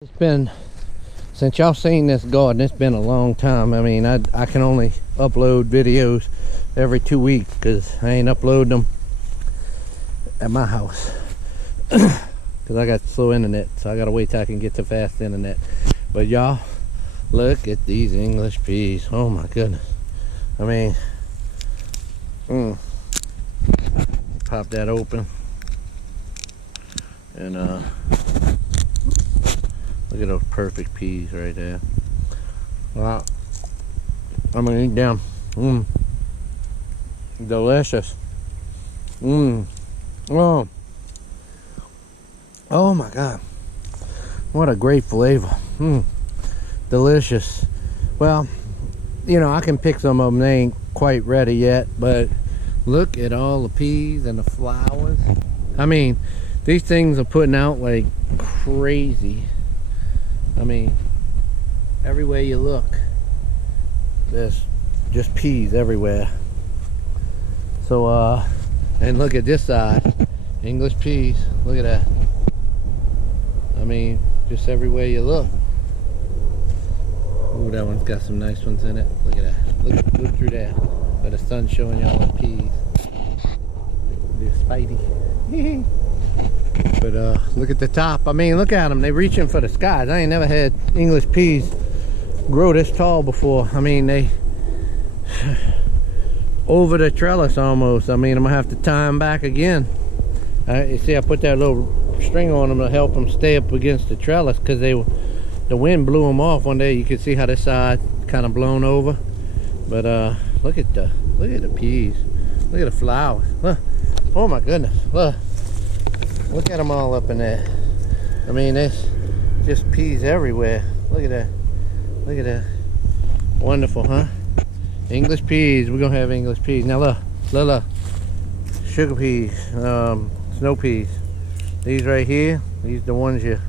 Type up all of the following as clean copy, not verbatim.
It's been, since y'all seen this garden, it's been a long time. I mean, I can only upload videos every 2 weeks because I ain't uploading them at my house because I got slow internet, so I gotta wait till I can get to fast internet. But y'all, look at these English peas. Oh my goodness. I mean, pop that open and look at those perfect peas right there. Wow. I'm gonna eat them. Delicious. Oh my God. What a great flavor. Delicious. Well, you know, I can pick some of them. They ain't quite ready yet, but look at all the peas and the flowers. I mean, these things are putting out like crazy. I mean, everywhere you look, there's just peas everywhere. So, and look at this side, English peas. Look at that. I mean, just everywhere you look. Ooh, that one's got some nice ones in it. Look at that. Look through there. Where the sun's showing y'all the peas. They're spidey. But look at the top. I mean, look at them. They're reaching for the skies. I ain't never had English peas grow this tall before. I mean, they over the trellis almost. I mean, I'm gonna have to tie them back again. You see, I put that little string on them to help them stay up against the trellis because the wind blew them off one day. You can see how this side kind of blown over. But look at the peas. Look at the flowers. Look. Oh my goodness. Look at them all up in there. I mean, there's just peas everywhere. Look at that. Look at that. Wonderful, huh? English peas. We're gonna have English peas. Now look. Sugar peas, snow peas. These right here, these are the ones you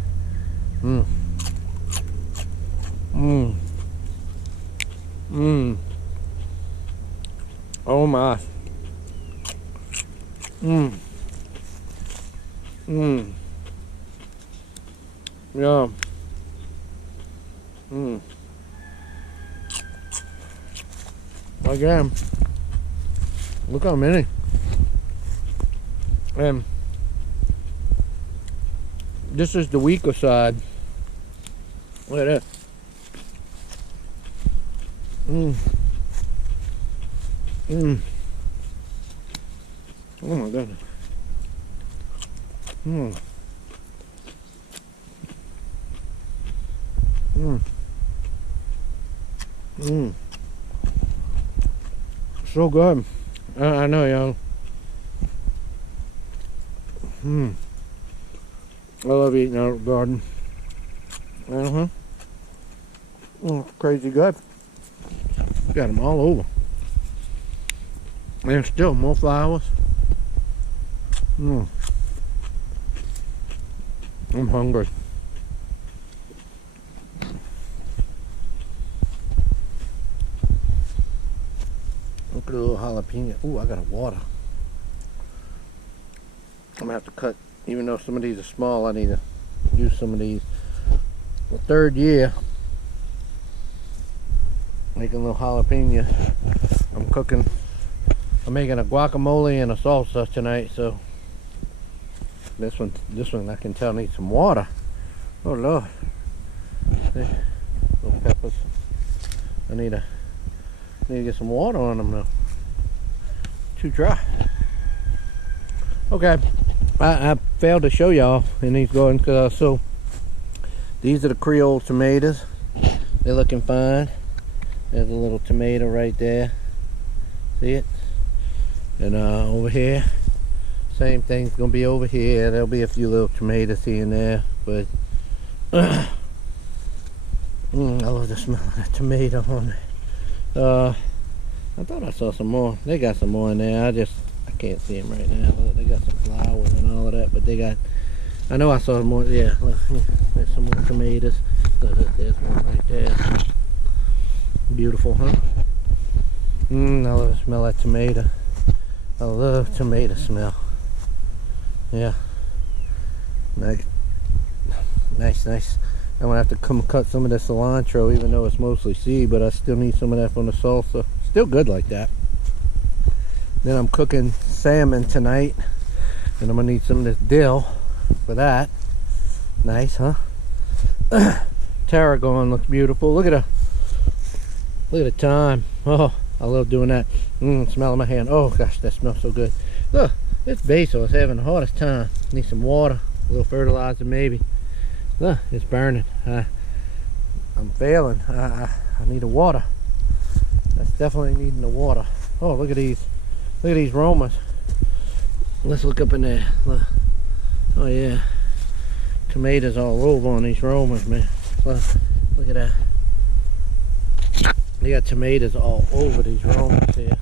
oh my. Yeah. Again, look how many. And this is the weaker side. Look at that. Oh my goodness. So good. I know, y'all. I love eating out of the garden. Crazy good. Got them all over. There's still more flowers. I'm hungry. Look at the little jalapeno. Ooh, I got a water. I'm gonna have to cut, even though some of these are small, I need to use some of these. The third year making little jalapeno. I'm making a guacamole and a salsa tonight, so this one I can tell needs some water. Oh Lord. See, little peppers. I need to get some water on them now. Too dry. Okay, I failed to show y'all in these gardens because so these are the Creole tomatoes. They're looking fine. There's a little tomato right there. See it? And over here, same thing's gonna be over here. There'll be a few little tomatoes here and there, but I love the smell of that tomato on it. I thought I saw some more. They got some more in there. I can't see them right now. Look, they got some flowers and all of that, but they got. I know I saw more. Yeah, look, there's some more tomatoes. Look, there's one right there. Beautiful, huh? I love the smell of that tomato. I love tomato smell. Yeah. Nice I'm gonna have to come cut some of the cilantro, even though it's mostly seed, but I still need some of that from the salsa. Still good like that. Then I'm cooking salmon tonight, and I'm gonna need some of this dill for that. Nice, huh? Tarragon looks beautiful. Look at the thyme. Oh, I love doing that. Smelling my hand. Oh gosh, that smells so good. Look, this basil is having the hardest time. Need some water, a little fertilizer maybe. Look, it's burning. I'm failing. I need the water. That's definitely needing the water. Oh, look at these. Look at these romas. Let's look up in there. Look. Oh yeah. Tomatoes all over on these romas, man. Look at that. They got tomatoes all over these romas here.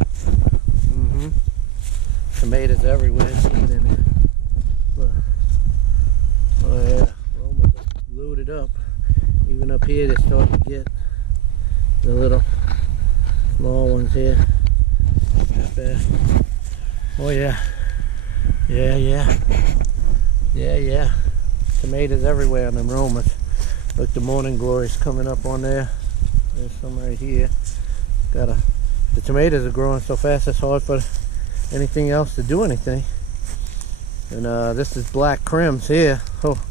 Tomatoes everywhere. Look at in there. Look. Oh yeah. Romas are loaded up. Even up here, they're starting to get the little small ones here. Not bad. Oh yeah. Yeah. Tomatoes everywhere on them romas. Look, the morning glory's coming up on there. There's some right here. The tomatoes are growing so fast it's hard for anything else to do anything. And this is black crims here. Oh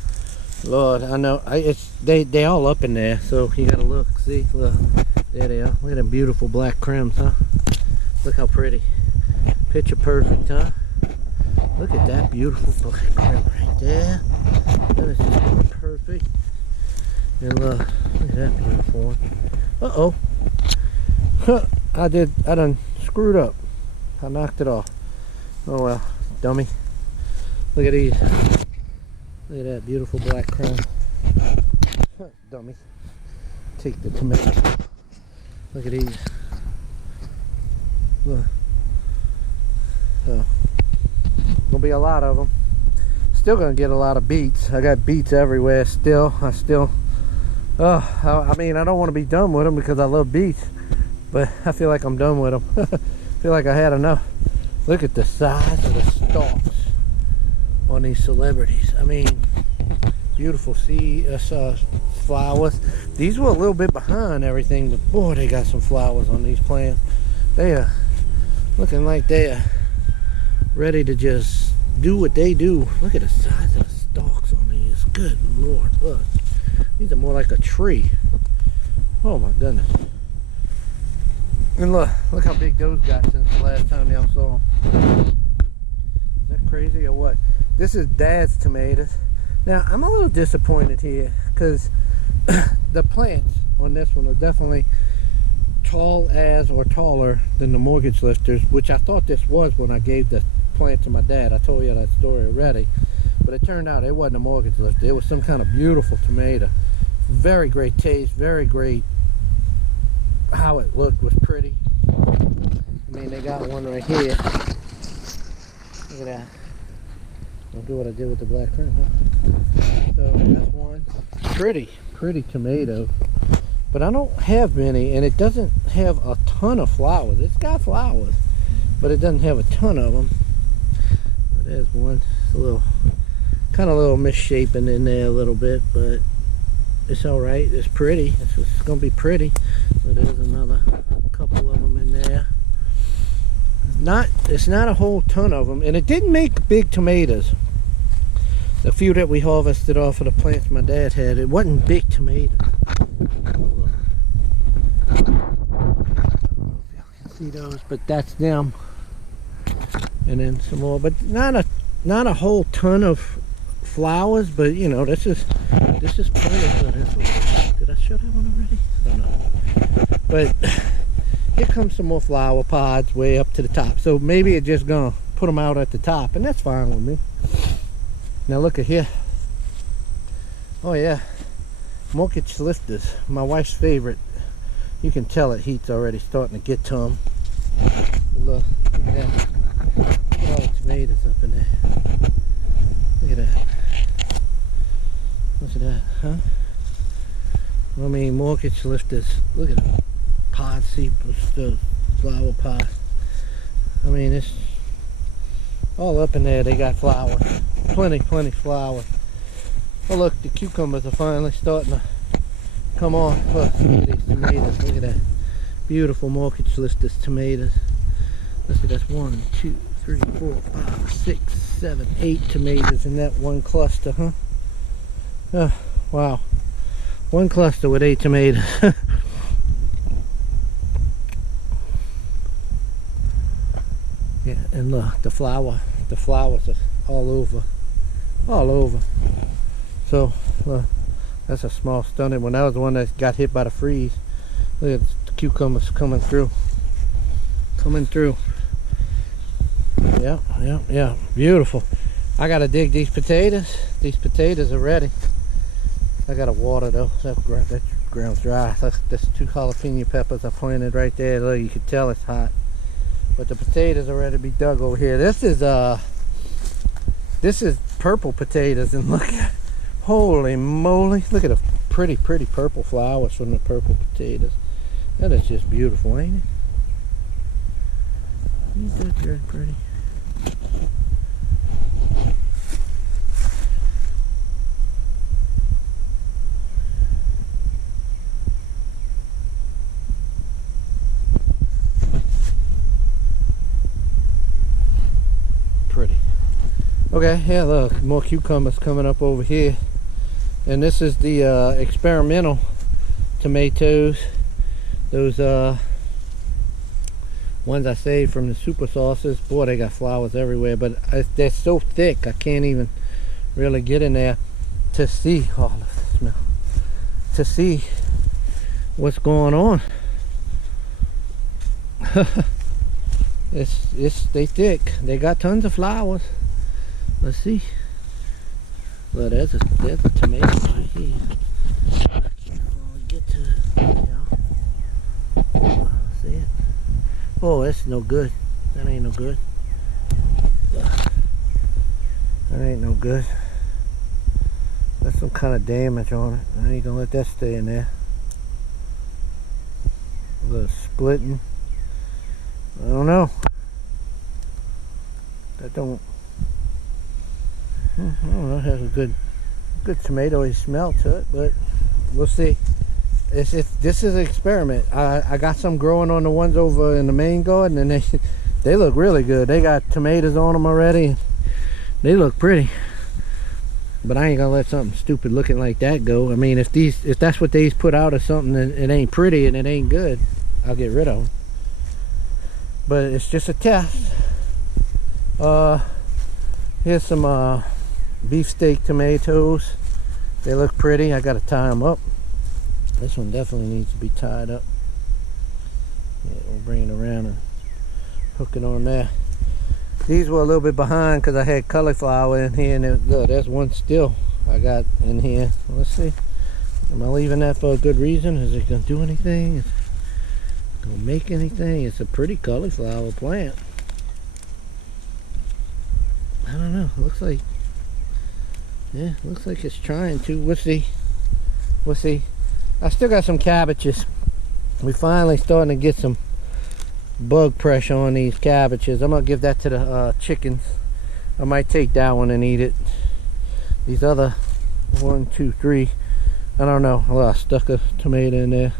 Lord, I know. They all up in there, so you gotta look. See, look, there they are. Look at them beautiful black crims, huh? Look how pretty. Picture perfect, huh? Look at that beautiful black crim right there. That is just perfect. And look at that beautiful one. Uh-oh. I done screwed up. I knocked it off. Oh well, dummy. Look at these. Look at that beautiful black crown. Dummy. Take the tomato. Look at these. Look. So, gonna be a lot of them. Still gonna get a lot of beets. I got beets everywhere still. I mean, I don't want to be done with them because I love beets, but I feel like I'm done with them. I feel like I had enough. Look at the size of the stalks on these celebrities. I mean, beautiful flowers. These were a little bit behind everything, but boy, they got some flowers on these plants. They are looking like they are ready to just do what they do. Look at the size of the stalks on these. Good Lord, look. These are more like a tree. Oh my goodness. And look how big those got since the last time y'all saw them. Is that crazy or what? This is Dad's tomatoes. Now, I'm a little disappointed here because the plants on this one are definitely tall as or taller than the mortgage lifters, which I thought this was when I gave the plant to my dad. I told you that story already. But it turned out it wasn't a mortgage lifter. It was some kind of beautiful tomato. Very great taste, very great. How it looked was pretty. I mean, they got one right here. Look at that. I'll do what I did with the black currant, huh? So that's one. Pretty tomato. But I don't have many, and it doesn't have a ton of flowers. It's got flowers, but it doesn't have a ton of them. But there's one. It's a little, kind of a little misshapen in there a little bit, but it's all right. It's pretty. It's gonna be pretty. So there's another couple of them in there. It's not a whole ton of them, and it didn't make big tomatoes. The few that we harvested off of the plants my dad had, it wasn't big tomatoes. I don't know if y'all can see those, but that's them. And then some more, but not a whole ton of flowers, but you know, this is plenty for this. Did I show that one already? I don't know. But here comes some more flower pods way up to the top. So maybe it's just gonna put them out at the top, and that's fine with me. Now look at here. Oh yeah, mortgage lifters, my wife's favorite. You can tell it heat's already starting to get to them. Look at that. Look at all the tomatoes up in there. Look at that. Look at that, huh? I mean, mortgage lifters. Look at them. Pod seed, flower pot. I mean, it's all up in there. They got flowers. Plenty flowers. Oh look, the cucumbers are finally starting to Come on, look at these tomatoes. Look at that. Beautiful mortgage listed tomatoes. Let's see, that's 1, 2, 3, 4, 5, 6, 7, 8 tomatoes in that one cluster, huh? Oh, wow. One cluster with 8 tomatoes. Yeah, and look, the flowers are all over. So, look, that's a small stunted one. That was the one that got hit by the freeze. Look at the cucumbers coming through. Yeah, beautiful. I gotta dig these potatoes. These potatoes are ready. I gotta water though. That ground's dry. That's 2 jalapeno peppers I planted right there. Look, you can tell it's hot. But the potatoes are ready to be dug over here. This is purple potatoes, and look at, holy moly, look at the pretty purple flowers from the purple potatoes. That is just beautiful, ain't it? Ain't that good pretty? Pretty. Okay, yeah, look, more cucumbers coming up over here. And this is the experimental tomatoes. Those ones I saved from the super sauces. Boy, they got flowers everywhere, but they're so thick I can't even really get in there to see. Oh, look at the smell. To see what's going on. They thick. They got tons of flowers. Let's see. Well, there's a tomato right here. When we get to it, yeah. See it? Oh, that's no good. That ain't no good. That ain't no good. That's some kind of damage on it. I ain't gonna let that stay in there. A little splitting. I don't know. That don't. I don't know. It has a good tomatoey smell to it, but we'll see. This is an experiment. I got some growing on the ones over in the main garden, and they look really good. They got tomatoes on them already. They look pretty. But I ain't gonna let something stupid looking like that go. I mean, if that's what these put out or something, and it ain't pretty and it ain't good, I'll get rid of them. But it's just a test. Here's some beefsteak tomatoes. They look pretty. I gotta tie them up. This one definitely needs to be tied up. Yeah, we'll bring it around and hook it on there. These were a little bit behind because I had cauliflower in here, and look, there's one still I got in here. Let's see. Am I leaving that for a good reason? Is it gonna do anything? Is it gonna make anything? It's a pretty cauliflower plant. I don't know. Looks like, yeah, looks like it's trying to. We'll see. We'll see. I still got some cabbages. We finally starting to get some bug pressure on these cabbages. I'm gonna give that to the chickens. I might take that one and eat it. These other 1, 2, 3, I don't know. Well, I stuck a tomato in there.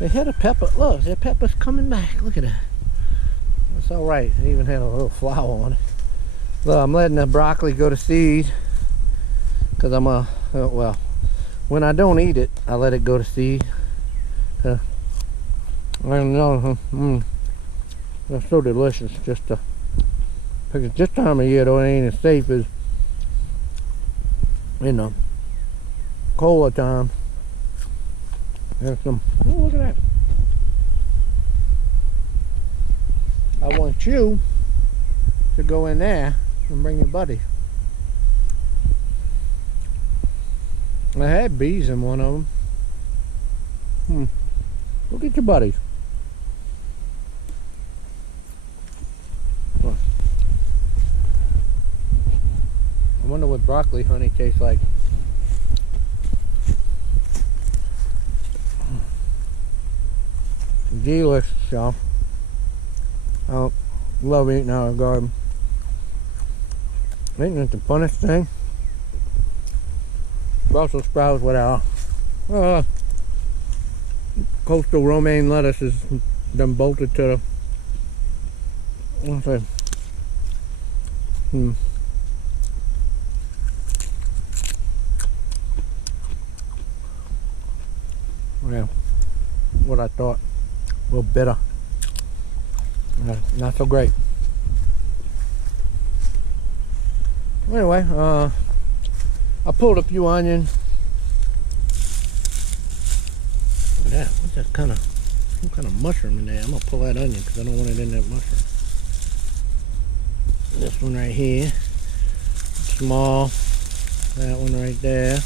They had a pepper. Look, their pepper's coming back. Look at that. That's all right. They even had a little flower on it. Look, I'm letting the broccoli go to seed because I'm well, when I don't eat it, I let it go to seed. I don't know. That's so delicious. Just to pick it this time of year, though, it ain't as safe as in the cooler time. There's some. Oh, look at that! I want you to go in there and bring your buddy. I had bees in one of them. Go get your buddies. I wonder what broccoli honey tastes like. Delicious, y'all. I love eating out of the garden. Ain't it the funnest thing? Brussels sprouts without Coastal romaine lettuce is done bolted to the, what's that? Yeah, what I thought. A little bitter. Not so great. Anyway, I pulled a few onions. Look at that. What's that kind of, some kind of mushroom in there? I'm gonna pull that onion because I don't want it in that mushroom. This one right here, small. That one right there.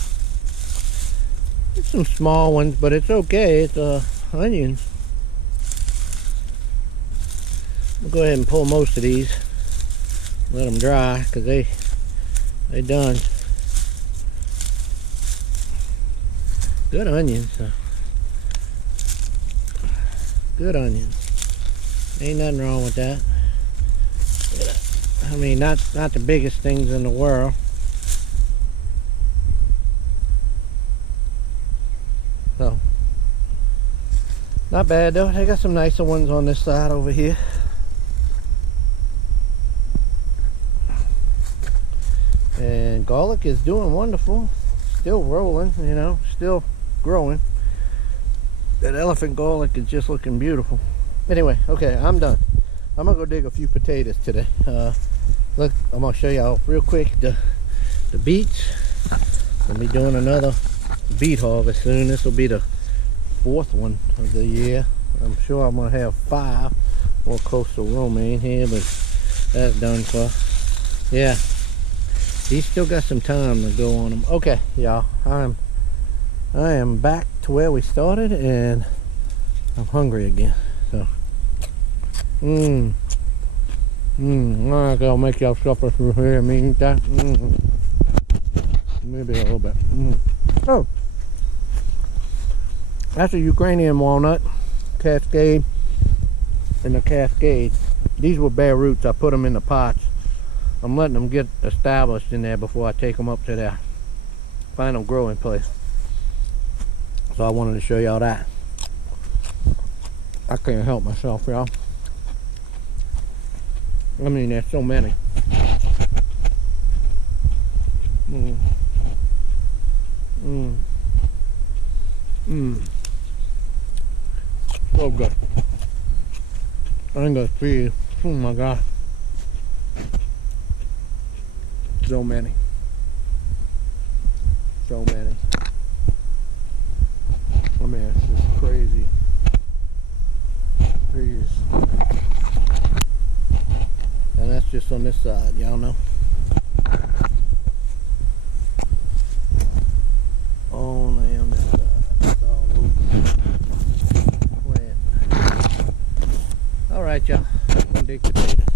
It's some small ones, but it's okay. It's onions. I'll go ahead and pull most of these. Let them dry because they done. Good onions. Good onions. Ain't nothing wrong with that. I mean, not the biggest things in the world. So, not bad though. They got some nicer ones on this side over here. And garlic is doing wonderful. Still rolling, you know, still growing. That elephant garlic is just looking beautiful. Anyway, okay, I'm done. I'm gonna go dig a few potatoes today. Look, I'm gonna show y'all real quick the beets. I'll be doing another beet harvest soon. This will be the 4th one of the year. I'm sure I'm gonna have 5 more coastal romaine here, but that's done for. Yeah, these still got some time to go on them. Okay, y'all, I am back to where we started, and I'm hungry again. So, I gotta make y'all suffer through here. I mean that. Maybe a little bit. Oh, that's a Ukrainian walnut, Cascade, and the Cascade. These were bare roots. I put them in the pots. I'm letting them get established in there before I take them up to their final growing place. So I wanted to show y'all that. I can't help myself, y'all. I mean, there's so many. So good. I ain't gonna feed. Oh my god. So many. So many. I mean, it's just crazy. Jeez. And that's just on this side, y'all know. Only on this side. It's all over the plant. Alright, y'all. I'm gonna dig potatoes.